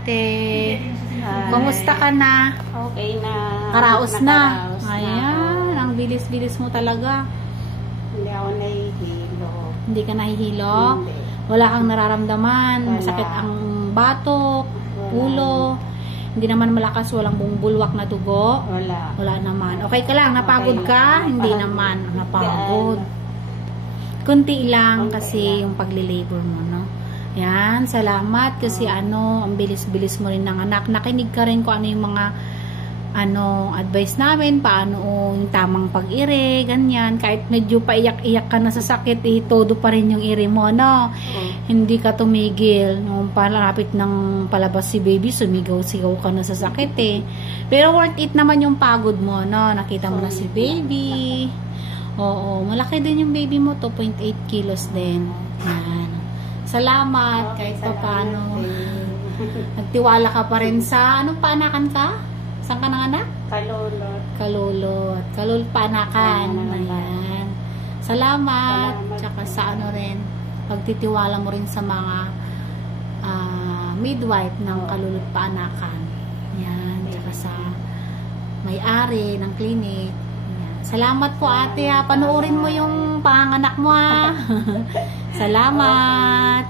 ate. Kumusta ka na? Okay na. Karaos na. Nakaraos na Ayan, ang bilis-bilis mo talaga. Hindi ako nahihilo. Hindi ka nahihilo? Hindi. Wala kang nararamdaman? Wala. Masakit ang batok, ulo? Hindi naman malakas, walang bulwak na dugo? Wala. Wala naman. Okay ka lang? Napagod Okay ka? lang. Hindi naman. Napagod. Kunti lang Kunti kasi lang. yung pagli-labor mo, no? Yan, salamat kasi ang bilis-bilis mo rin ng anak. Nakinig ka rin kung ano yung mga advice namin, paano yung tamang pag-ire, ganyan. Kahit medyo paiyak-iyak ka na sa sakit, todo pa rin yung ire mo, no? Hindi ka tumigil. Nung palapit ng palabas si baby, sumigaw-sigaw ka na sa sakit, eh. Pero worth it naman yung pagod mo, no? Nakita mo na si baby. Oo, malaki din yung baby mo, 2.8 kilos din. Yan. Salamat, kahit pa paano. Nagtiwala ka pa rin sa, anong paanakan ka? Saan ka nanganak? Kalulot. Kalulot. Kalulot paanakan. Ayan. Salamat. Tsaka sa rin, pagtitiwala mo rin sa mga midwife ng kalulot paanakan. Ayan. Tsaka sa may-ari ng clinic. Ayan. Salamat po ate ha. Panoorin mo yung panganak mo ha. Salamat.